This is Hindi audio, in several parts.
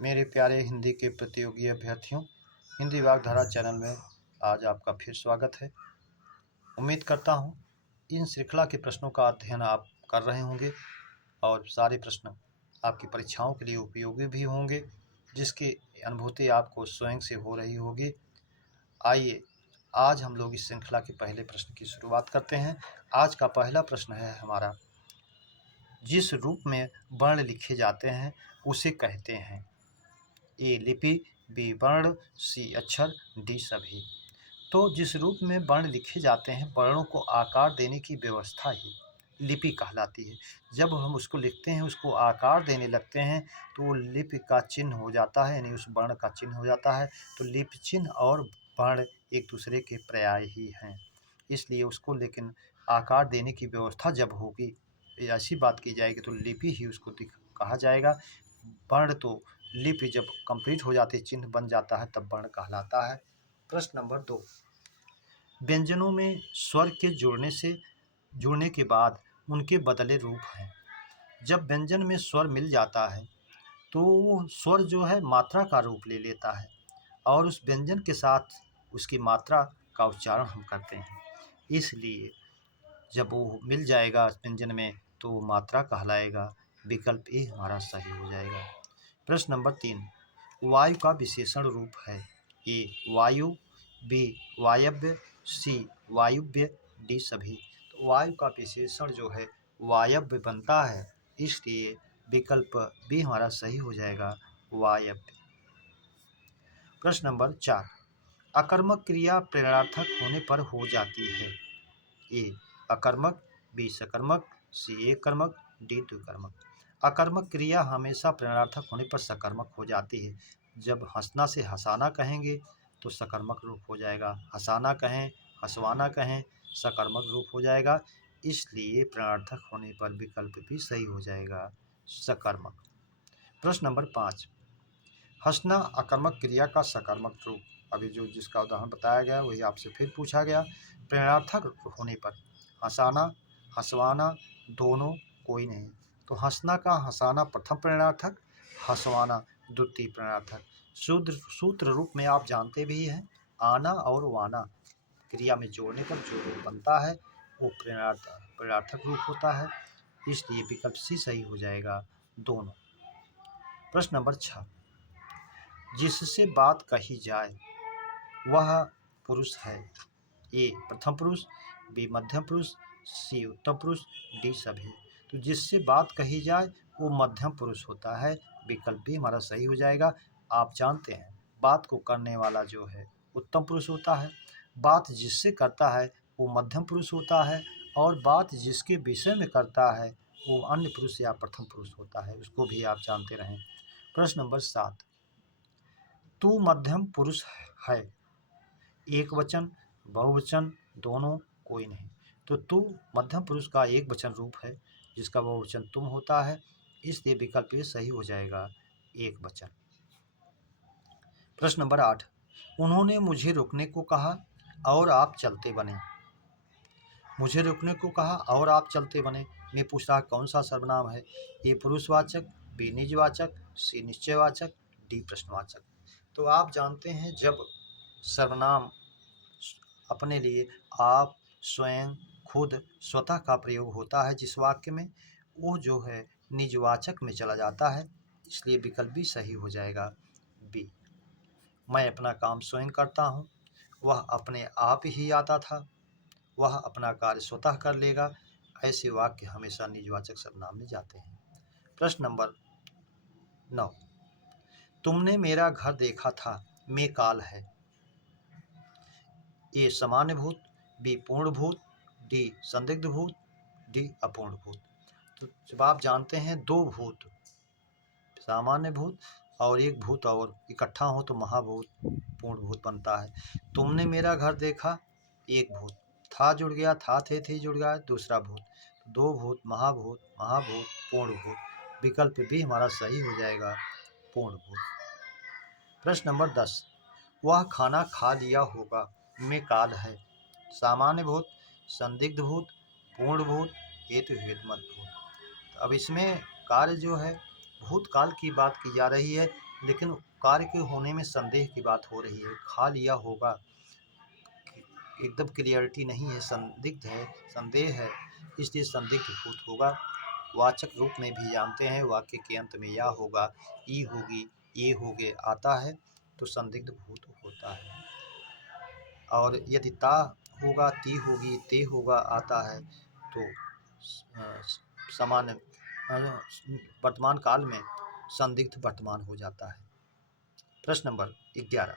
मेरे प्यारे हिंदी के प्रतियोगी अभ्यर्थियों, हिंदी वाग्धारा चैनल में आज आपका फिर स्वागत है। उम्मीद करता हूँ इन श्रृंखला के प्रश्नों का अध्ययन आप कर रहे होंगे और सारे प्रश्न आपकी परीक्षाओं के लिए उपयोगी भी होंगे, जिसकी अनुभूति आपको स्वयं से हो रही होगी। आइए आज हम लोग इस श्रृंखला के पहले प्रश्न की शुरुआत करते हैं। आज का पहला प्रश्न है हमारा, जिस रूप में वर्ण लिखे जाते हैं उसे कहते हैं। ए लिपि, बी वर्ण, सी अक्षर, डी सभी। तो जिस रूप में वर्ण लिखे जाते हैं, वर्णों को आकार देने की व्यवस्था ही लिपि कहलाती है। जब हम उसको लिखते हैं, उसको आकार देने लगते हैं, तो वो लिपि का चिन्ह हो जाता है, यानी उस वर्ण का चिन्ह हो जाता है। तो लिपि चिन्ह और वर्ण एक दूसरे के पर्याय ही हैं, इसलिए उसको लेकिन आकार देने की व्यवस्था जब होगी, ऐसी बात की जाएगी, तो लिपि ही उसको कहा जाएगा। वर्ण तो लिपि जब कंप्लीट हो जाती है, चिन्ह बन जाता है, तब वर्ण कहलाता है। प्रश्न नंबर 2, व्यंजनों में स्वर के जुड़ने के बाद उनके बदले रूप हैं। जब व्यंजन में स्वर मिल जाता है तो वो स्वर जो है मात्रा का रूप ले लेता है, और उस व्यंजन के साथ उसकी मात्रा का उच्चारण हम करते हैं। इसलिए जब वो मिल जाएगा व्यंजन में तो वो मात्रा कहलाएगा। विकल्प ए हमारा सही हो जाएगा। प्रश्न नंबर 3, वायु का विशेषण रूप है। ए वायु, बी वायव्य, सी वायुव्य, डी सभी। तो वायु का विशेषण जो है वायव्य बनता है, इसलिए विकल्प बी हमारा सही हो जाएगा, वायव्य। प्रश्न नंबर 4, अकर्मक क्रिया प्रेरणार्थक होने पर हो जाती है। ए अकर्मक, बी सकर्मक, सी एककर्मक, डी द्विकर्मक। अकर्मक क्रिया हमेशा प्रेरणार्थक होने पर सकर्मक हो जाती है। जब हंसना से हंसाना कहेंगे तो सकर्मक रूप हो जाएगा, हंसाना कहें, हंसवाना कहें, सकर्मक रूप हो जाएगा। इसलिए प्रेरणार्थक होने पर विकल्प भी सही हो जाएगा, सकर्मक। प्रश्न नंबर 5, हंसना अकर्मक क्रिया का सकर्मक रूप। अभी जो जिसका उदाहरण बताया गया वही आपसे फिर पूछा गया। प्रेरणार्थक होने पर हंसाना, हंसवाना दोनों कोई नहीं। तो हंसना का हंसाना प्रथम प्रेरणार्थक, हंसवाना द्वितीय प्रेरणार्थक। सूत्र रूप में आप जानते भी हैं, आना और वाना क्रिया में जोड़ने पर जो रूप बनता है वो प्रेरणार्थक रूप होता है, इसलिए विकल्प सी सही हो जाएगा, दोनों। प्रश्न नंबर 6, जिससे बात कही जाए वह पुरुष है। ए प्रथम पुरुष, बी मध्यम पुरुष, सी उत्तम पुरुष, डी सभी। तो जिससे बात कही जाए वो मध्यम पुरुष होता है, विकल्प भी हमारा सही हो जाएगा। आप जानते हैं बात को करने वाला जो है उत्तम पुरुष होता है, बात जिससे करता है वो मध्यम पुरुष होता है, और बात जिसके विषय में करता है वो अन्य पुरुष या प्रथम पुरुष होता है, उसको भी आप जानते रहें। प्रश्न नंबर 7, तू मध्यम पुरुष है। एक वचन, बहुवचन दोनों कोई नहीं। तो तू मध्यम पुरुष का एक वचन रूप है, जिसका बहुवचन तुम होता है, इसलिए विकल्प ये सही हो जाएगा, एक वचन। प्रश्न नंबर 8, उन्होंने मुझे रुकने को कहा और आप चलते बने। मुझे रुकने को कहा और आप चलते बने में पूछ रहा कौन सा सर्वनाम है। ए पुरुषवाचक, बी निजवाचक, सी निश्चयवाचक, डी प्रश्नवाचक। तो आप जानते हैं जब सर्वनाम अपने लिए आप, स्वयं, खुद, स्वतः का प्रयोग होता है जिस वाक्य में, वो जो है निजवाचक में चला जाता है, इसलिए विकल्प भी सही हो जाएगा, बी। मैं अपना काम स्वयं करता हूँ, वह अपने आप ही आता था, वह अपना कार्य स्वतः कर लेगा, ऐसे वाक्य हमेशा निजवाचक सर्वनाम में जाते हैं। प्रश्न नंबर 9, तुमने मेरा घर देखा था में काल है। ए सामान्य भूत, बी पूर्ण भूत, डी संदिग्ध भूत, डी अपूर्ण भूत। तो जब आप जानते हैं दो भूत, सामान्य भूत और एक भूत और इकट्ठा हो तो महाभूत पूर्ण भूत बनता है। तुमने मेरा घर देखा, एक भूत, था जुड़ गया, था थे जुड़ गया, दूसरा भूत, दो भूत, महाभूत, महाभूत पूर्ण भूत, विकल्प भी हमारा सही हो जाएगा, पूर्ण भूत। प्रश्न नंबर 10, वह खाना खा लिया होगा में काल है। सामान्य भूत, संदिग्ध भूत, पूर्ण भूत, हेतु हेतुमत भूत। अब इसमें कार्य जो है भूतकाल की बात की जा रही है, लेकिन कार्य के होने में संदेह की बात हो रही है। खा लिया होगा, एकदम क्लियरिटी नहीं है, संदिग्ध है, संदेह है, इसलिए संदिग्ध भूत होगा। वाचक रूप में भी जानते हैं, वाक्य के अंत में या होगा, ई होगी, ये होगे आता है तो संदिग्ध भूत होता है। और यदि ता होगा, ती होगी, ते होगा आता है तो सामान्य वर्तमान काल में संदिग्ध वर्तमान हो जाता है। प्रश्न नंबर 11,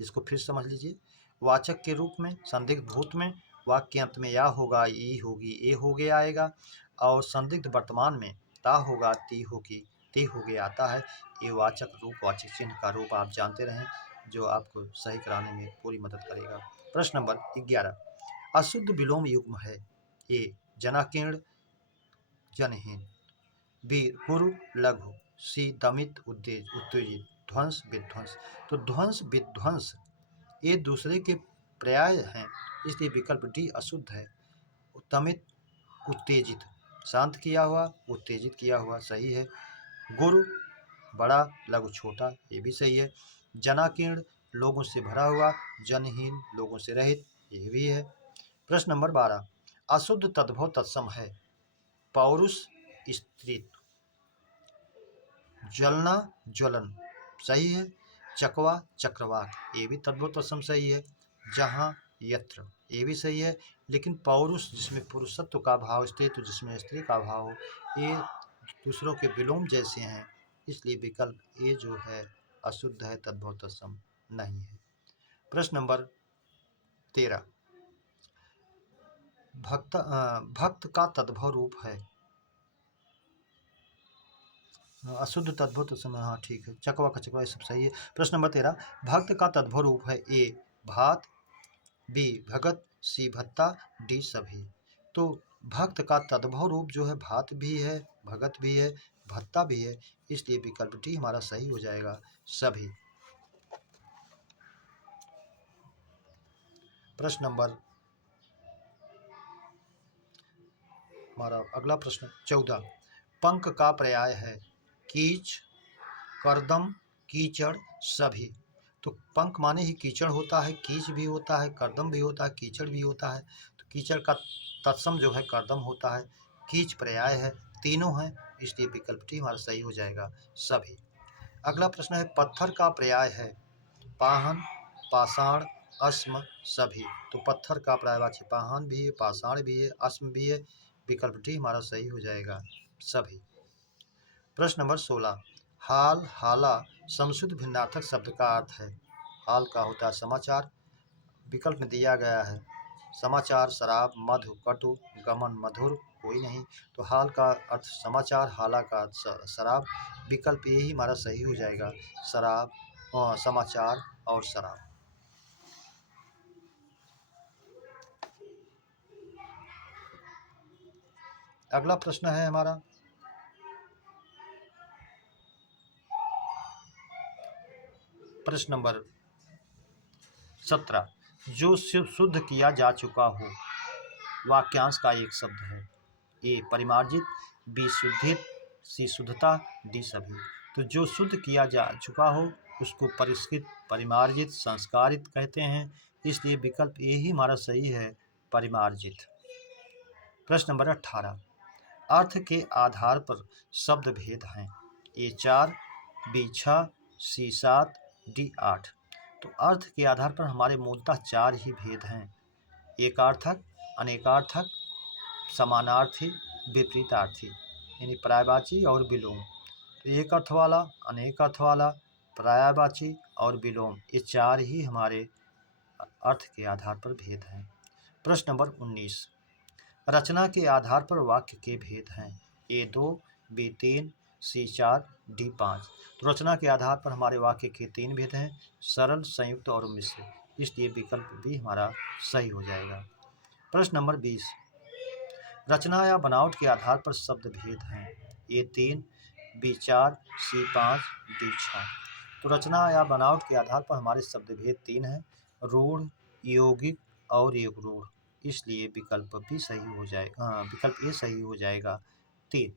इसको फिर समझ लीजिए। वाचक के रूप में, संदिग्ध भूत में, वाक्य के अंत में या होगा, ई होगी, ए हो गया आएगा, और संदिग्ध वर्तमान में ता होगा, ती होगी, ते हो गया आता है। ये वाचक रूप, वाचक चिन्ह का रूप आप जानते रहें, जो आपको सही कराने में पूरी मदद करेगा। प्रश्न नंबर 11, अशुद्ध विलोम युग्म है। ए जनाकीर्ण जनहीन, बी गुरु लघु, सी दमित उत्तेजित, ध्वंस विध्वंस। तो ध्वंस विध्वंस ये दूसरे के पर्याय हैं, इसलिए विकल्प डी अशुद्ध है। उत्तमित उत्तेजित, शांत किया हुआ, उत्तेजित किया हुआ, सही है। गुरु बड़ा, लघु छोटा, ये भी सही है। जनाकीर्ण लोगों से भरा हुआ, जनहीन लोगों से रहित, ये भी है। प्रश्न नंबर 12, अशुद्ध तद्भव तत्सम है। पौरुष स्त्रीत्व, ज्वलना ज्वलन, सही है। चकवा चक्रवात, ये भी तद्भव तत्सम सही है। जहाँ यत्र, ये भी सही है। लेकिन पौरुष जिसमें पुरुषत्व का भाव, स्त्रीत्व जिसमें स्त्री का भाव हो, ये दूसरों के विलोम जैसे हैं, इसलिए विकल्प ए जो है अशुद्ध है, तद्भव तत्सम नहीं है। प्रश्न नंबर 13, भक्त का तद्भव रूप है। अशुद्ध तद्भव तत्सम, हाँ ठीक है। चकवा का चकवा, ये सब सही है। प्रश्न नंबर 13, भक्त का तद्भव रूप है। ए भात, बी भगत, सी भत्ता, डी सभी। तो भक्त का तद्भव रूप जो है भात भी है, भगत भी है, भत्ता भी है, इसलिए विकल्प डी हमारा सही हो जाएगा, सभी। प्रश्न नंबर, हमारा अगला प्रश्न 14, पंक का पर्याय है। कीच, करदम, कीचड़, सभी। तो पंक माने ही कीचड़ होता है, कीच भी होता है, करदम भी होता है, कीचड़ भी होता है। तो कीचड़ का तत्सम जो है करदम होता है, कीच पर्याय है, तीनों हैं, इसलिए विकल्प डी हमारा सही हो जाएगा, सभी। अगला प्रश्न है, पत्थर का पर्याय है। पाहन, पाषाण, अस्म, सभी। तो पत्थर का पर्यायवाची पाहन भी है, पाषाण भी है, अस्म भी है, विकल्प डी हमारा सही हो जाएगा, सभी। प्रश्न नंबर 16, हाल हाला समशुद्ध भिन्नार्थक शब्द का अर्थ है। हाल का होता है समाचार, विकल्प में दिया गया है समाचार, शराब, मधु, कटु, गमन, मधुर, कोई नहीं। तो हाल का अर्थ समाचार, हाला का अर्थ शराब, विकल्प ये ही हमारा सही हो जाएगा, शराब, समाचार और शराब। अगला प्रश्न है हमारा प्रश्न नंबर 17, जो शुद्ध किया जा चुका हो, वाक्यांश का एक शब्द है। ए परिमार्जित, बी शुद्धित, सी शुद्धता, डी सभी। तो जो शुद्ध किया जा चुका हो उसको परिष्कृत, परिमार्जित, संस्कारित कहते हैं, इसलिए विकल्प ए ही हमारा सही है, परिमार्जित। प्रश्न नंबर 18, अर्थ के आधार पर शब्द भेद हैं। ए 4, बी 6, सी 7, डी 8। तो अर्थ के आधार पर हमारे मूलतः 4 ही भेद हैं। एकार्थक, अनेकार्थक, समानार्थी, विपरीतार्थी, यानी पर्यायवाची और विलोम। तो एक अर्थ वाला, अनेक अर्थ वाला, पर्यायवाची और विलोम, ये 4 ही हमारे अर्थ के आधार पर भेद हैं। प्रश्न नंबर 19, रचना के आधार पर वाक्य के भेद हैं। ए 2, बी 3, सी 4, डी 5। तो रचना के आधार पर हमारे वाक्य के 3 भेद हैं, सरल, संयुक्त और मिश्र, इसलिए विकल्प भी हमारा सही हो जाएगा। प्रश्न नंबर 20, रचना या बनावट के आधार पर शब्द भेद हैं। ए 3, बी 4, सी 5, डी 6। तो रचना या बनावट के आधार पर हमारे शब्द भेद 3 हैं, रूढ़, यौगिक और युगरूढ़, इसलिए विकल्प भी सही हो जाएगा, विकल्प ए सही हो जाएगा, 3।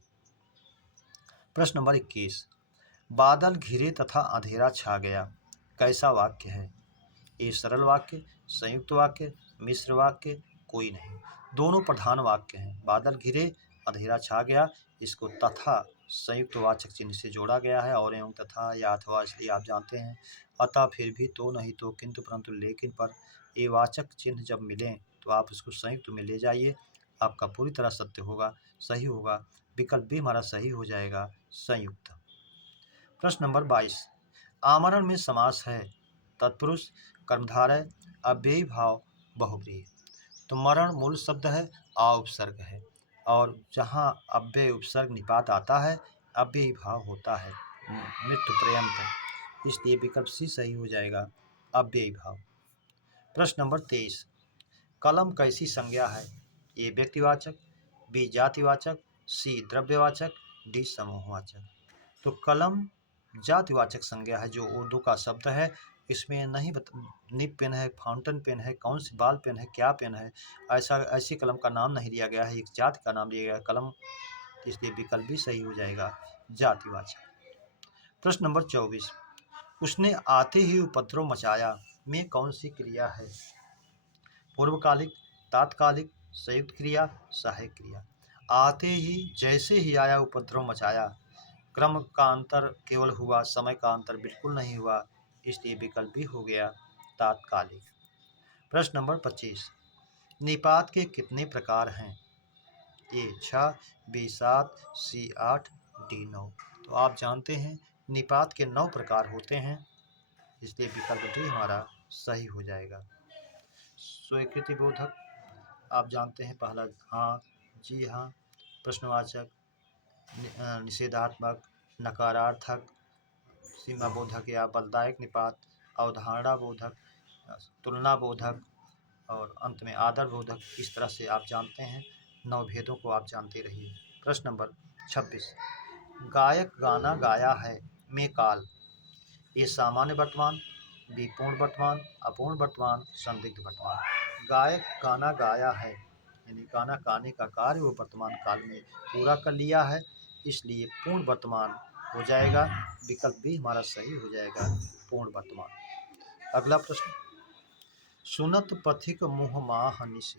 प्रश्न नंबर 21, बादल घिरे तथा अंधेरा छा गया कैसा वाक्य है? ये सरल वाक्य, संयुक्त वाक्य, मिश्र वाक्य, कोई नहीं। दोनों प्रधान वाक्य हैं। बादल घिरे, अंधेरा छा गया, इसको तथा संयुक्त वाचक चिन्ह से जोड़ा गया है। और एवं तथा या अथवा इसलिए आप जानते हैं। अतः, फिर भी, तो, नहीं तो, किंतु, परंतु, लेकिन, पर, ये वाचक चिन्ह जब मिलें तो आप उसको संयुक्त में ले जाइए, आपका पूरी तरह सत्य होगा, सही होगा। विकल्प भी हमारा सही हो जाएगा, संयुक्त। प्रश्न नंबर 22। आमरण में समास है तत्पुरुष, कर्मधारय, अव्ययी भाव, बहुव्रीहि। तो मरण मूल शब्द है, आ उपसर्ग है, और जहाँ अव्यय उपसर्ग निपात आता है अव्ययी भाव होता है मृत्यु पर्यंत, इसलिए विकल्प सी सही हो जाएगा, अव्ययी भाव। प्रश्न नंबर 23। कलम कैसी संज्ञा है? ए व्यक्तिवाचक, बी जातिवाचक, सी द्रव्यवाचक, डी समूहवाचक। तो कलम जातिवाचक संज्ञा है, जो उर्दू का शब्द है। इसमें नहीं निब पेन है, फाउंटेन पेन है, कौन सी बाल पेन है, क्या पेन है, ऐसी कलम का नाम नहीं लिया गया है, एक जाति का नाम लिया गया है कलम, इसलिए विकल्प भी सही हो जाएगा, जातिवाचक। प्रश्न नंबर 24। उसने आते ही उपद्रव मचाया में कौन सी क्रिया है? पूर्वकालिक, तात्कालिक, संयुक्त क्रिया, सहायक क्रिया। आते ही, जैसे ही आया उपद्रव मचाया, क्रम का अंतर केवल हुआ, समय का अंतर बिल्कुल नहीं हुआ, इसलिए विकल्प भी हो गया, तात्कालिक। प्रश्न नंबर 25। निपात के कितने प्रकार हैं? ए 6, बी 7, सी 8, डी 9। तो आप जानते हैं निपात के 9 प्रकार होते हैं, इसलिए विकल्प डी हमारा सही हो जाएगा। स्वीकृति बोधक आप जानते हैं, पहला हाँ, जी हाँ, प्रश्नवाचक, निषेधात्मक, नकारार्थक, सीमा बोधक या बलदायक निपात, अवधारणा बोधक, तुलना बोधक, और अंत में आदर बोधक। इस तरह से आप जानते हैं, 9 भेदों को आप जानते रहिए। प्रश्न नंबर 26। गायक गाना गाया है में काल, ये सामान्य वर्तमान, बी पूर्ण वर्तमान, अपूर्ण वर्तमान, संदिग्ध वर्तमान। गायक गाना गाया है, यानी गाना गाने का कार्य वो वर्तमान काल में पूरा कर लिया है, इसलिए पूर्ण वर्तमान हो जाएगा, विकल्प भी हमारा सही हो जाएगा, पूर्ण वर्तमान। अगला प्रश्न। सुनत पथिक मुँह माह निश,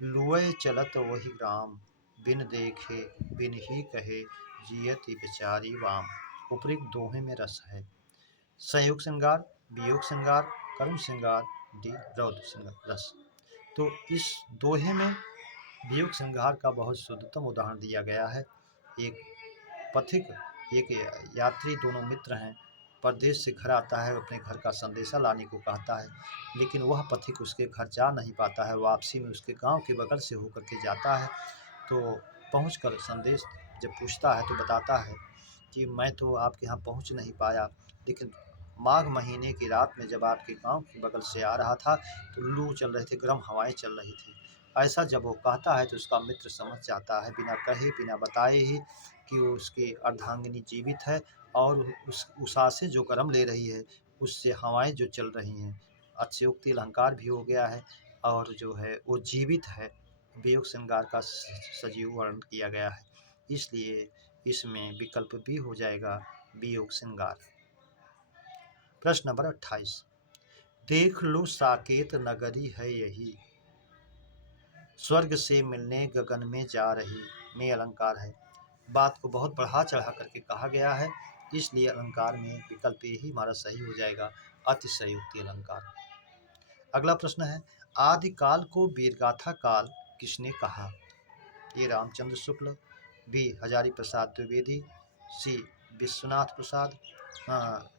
लुए चलत वही राम, बिन देखे बिन ही कहे, जियति बेचारी वाम। उपयुक्त दोहे में रस है। संयोग श्रृंगार, वियोग श्रृंगार, कर्म श्रृंगार, डी रौद्र श्रृंगार रस। तो इस दोहे में वियोग श्रृंगार का बहुत शुद्धतम उदाहरण दिया गया है। एक पथिक, एक यात्री, दोनों मित्र हैं, परदेश से घर आता है, अपने घर का संदेशा लाने को कहता है, लेकिन वह पथिक उसके घर जा नहीं पाता है। वापसी में उसके गांव के बगल से होकर के जाता है, तो पहुंचकर संदेश जब पूछता है तो बताता है कि मैं तो आपके यहाँ पहुंच नहीं पाया, लेकिन माघ महीने की रात में जब आपके गांव के बगल से आ रहा था तो लू चल रहे थे, गर्म हवाएं चल रही थी। ऐसा जब वो कहता है तो उसका मित्र समझ जाता है, बिना कहे बिना बताए ही, कि वो उसकी अर्धांगिनी जीवित है, और उस उषा से जो गर्म ले रही है, उससे हवाएं जो चल रही हैं, अतिशयोक्ति अलंकार भी हो गया है, और जो है वो जीवित है। वियोग श्रृंगार का सजीव वर्णन किया गया है, इसलिए इसमें विकल्प भी हो जाएगा, वियोग श्रृंगार। प्रश्न नंबर 28। देख लो साकेत नगरी है यही, स्वर्ग से मिलने गगन में जा रही, में अलंकार है। बात को बहुत बढ़ा चढ़ा करके कहा गया है, इसलिए अलंकार में विकल्प ही हमारा सही हो जाएगा, अतिशयोक्ति अलंकार। अगला प्रश्न है, आदिकाल को वीरगाथा काल किसने कहा? ए रामचंद्र शुक्ल, बी हजारी प्रसाद द्विवेदी, सी विश्वनाथ प्रसाद,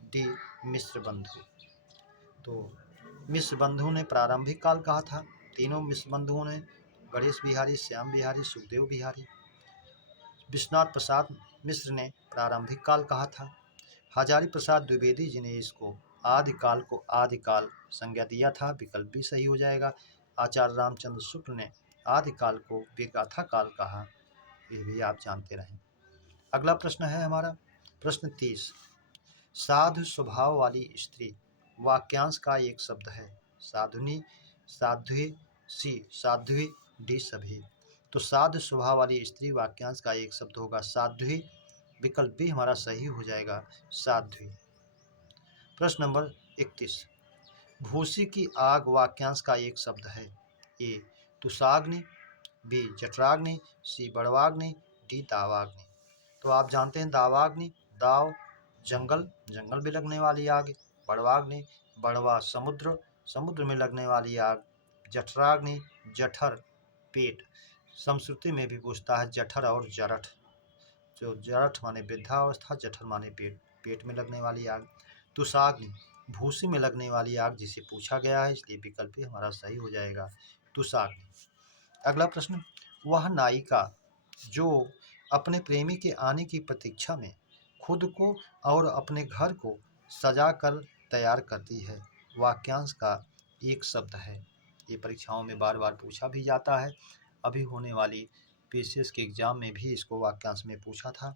डी मिश्र बंधु। तो मिश्र बंधु ने प्रारंभिक काल कहा था। तीनों मिश्र बंधुओं ने, गणेश बिहारी, श्याम बिहारी, सुखदेव बिहारी। विश्वनाथ प्रसाद मिश्र ने प्रारंभिक काल कहा था। हजारी प्रसाद द्विवेदी जी ने इसको आदिकाल को आदिकाल संज्ञा दिया था, विकल्प भी सही हो जाएगा। आचार्य रामचंद्र शुक्ल ने आदिकाल को वीरगाथा काल कहा, ये भी आप जानते रहें। अगला प्रश्न है हमारा प्रश्न 30। साधु स्वभाव वाली स्त्री वाक्यांश का एक शब्द है। साधुनी, साध्वी, सी साध्वी, डी सभी। तो साधु स्वभाव वाली स्त्री वाक्यांश का एक शब्द होगा, साध्वी, विकल्प बी हमारा सही हो जाएगा, साध्वी। प्रश्न नंबर 31, भूसी की आग वाक्यांश का एक शब्द है। ए तुषाग्नि, बी जठराग्नि, सी बड़वाग्नि, डी दावाग्नि। तो आप जानते हैं दावाग्नि, दाव जंगल, जंगल में लगने वाली आग, बड़वाग्नि, बड़वा समुद्र, समुद्र में लगने वाली आग, जठराग्नि, जठर पेट, संस्कृति में भी पूछता है जठर और जरठ, जो जरठ माने वृद्धावस्था, जठर माने पेट, पेट में लगने वाली आग। तुषाग्नि भूसी में लगने वाली आग जिसे पूछा गया है, इसलिए विकल्प भी हमारा सही हो जाएगा, तुषाग्नि। अगला प्रश्न, वह नायिका जो अपने प्रेमी के आने की प्रतीक्षा में खुद को और अपने घर को सजा कर तैयार करती है, वाक्यांश का एक शब्द है। ये परीक्षाओं में बार बार पूछा भी जाता है, अभी होने वाली पीसीएस के एग्जाम में भी इसको वाक्यांश में पूछा था।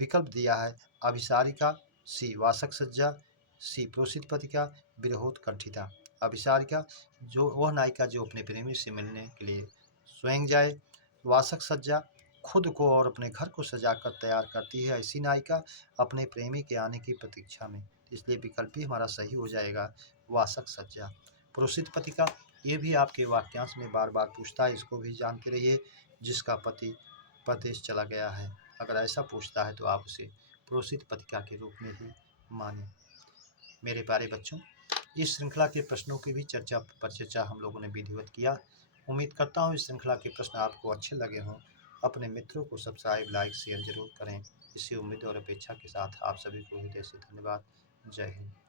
विकल्प दिया है अभिसारिका, सी वासक सज्जा, सी प्रोसित पथिका, विरहोत्कंठिता। अभिसारिका जो वह नायिका जो अपने प्रेमी से मिलने के लिए स्वयं जाए, वासक सज्जा खुद को और अपने घर को सजाकर तैयार करती है ऐसी नायिका अपने प्रेमी के आने की प्रतीक्षा में, इसलिए विकल्प भी हमारा सही हो जाएगा, वासक सज्जा। प्रोसित पथिका ये भी आपके वाक्यांश में बार बार पूछता है, इसको भी जानते रहिए, जिसका पति परदेश चला गया है, अगर ऐसा पूछता है तो आप उसे प्रोसित पथिका के रूप में ही माने। मेरे प्यारे बच्चों, इस श्रृंखला के प्रश्नों की भी चर्चा हम लोगों ने विधिवत किया। उम्मीद करता हूँ इस श्रृंखला के प्रश्न आपको अच्छे लगे हों। अपने मित्रों को सब्सक्राइब, लाइक, शेयर जरूर करें। इसी उम्मीद और अपेक्षा के साथ आप सभी को हृदय से धन्यवाद। जय हिंद।